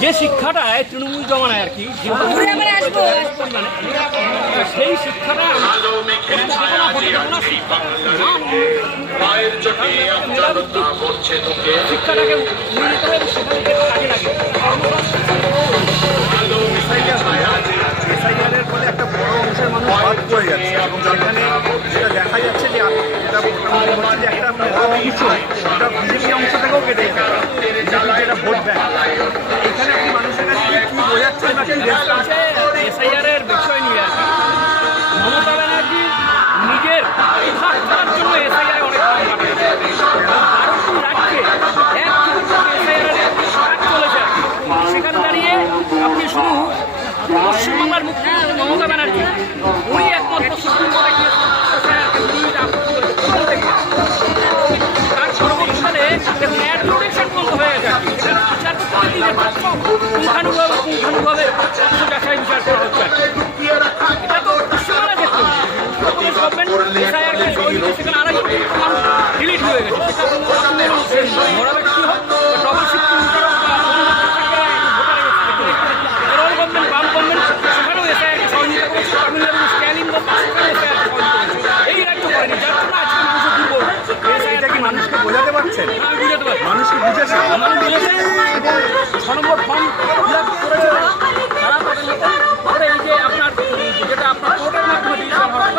যে শিক্ষাটায় তৃণমূল জমানায় আর কি সেই শিক্ষাটা শিক্ষাটাকে উন্নীত হয়ে সেখানে কাজে লাগে। এসআইআরের ফলে একটা বড় অংশের মানুষ বাদ পড়ে যাচ্ছে এবং সেখানে যেটা দেখা যাচ্ছে যে এটা মোটামুটি হচ্ছে যে একটা ওটা বিজেপি অংশ থেকেও কেটে গেছে বিজেপির যেটা ভোট ব্যাংক। এখানে আপনি মানুষের কাছে কি বোঝাচ্ছেন বা কি এসআইআরের বিষয় নিয়ে আর কি মমতা ব্যানার্জি নিজের করার জন্য এসআইআর অনেক ভারতীয় রাজ্যে এসআইআর কাজ চলেছে সেখানে দাঁড়িয়ে আপনি শুধু পশ্চিমবাংলার মুখ্যমন্ত্রী মমতা ব্যানার্জি উনি একমাত্র সুপ্রিম কোর্টে গিয়ে তার পরবর্তীকালে দেখুন অ্যাডভোকেশন বন্ধ হয়ে গেছে সেখানে পুঙ্খানুভাবে যাচাই বিচার করা হচ্ছে। এটা তো পশ্চিমবাংলার ক্ষেত্রে গভর্নমেন্ট সেখানে আড়াই মানুষ ডিলিট হয়ে গেছে সেটা কি হোক ডবল শিফট এই রাজ্য করেনি যার জন্য আজকে মানুষের দুর্বল। এটা কি মানুষকে বোঝাতে পারছেন? আমি বুঝাতে পারি মানুষকে বুঝেছে আমার বুঝেছে এবং 6 নম্বর ফর্ম ফিল আপ করেছে তারা তাদের মতো এই যে আপনার যেটা আপনার কোর্টের মাধ্যমে ডিসিশন হয়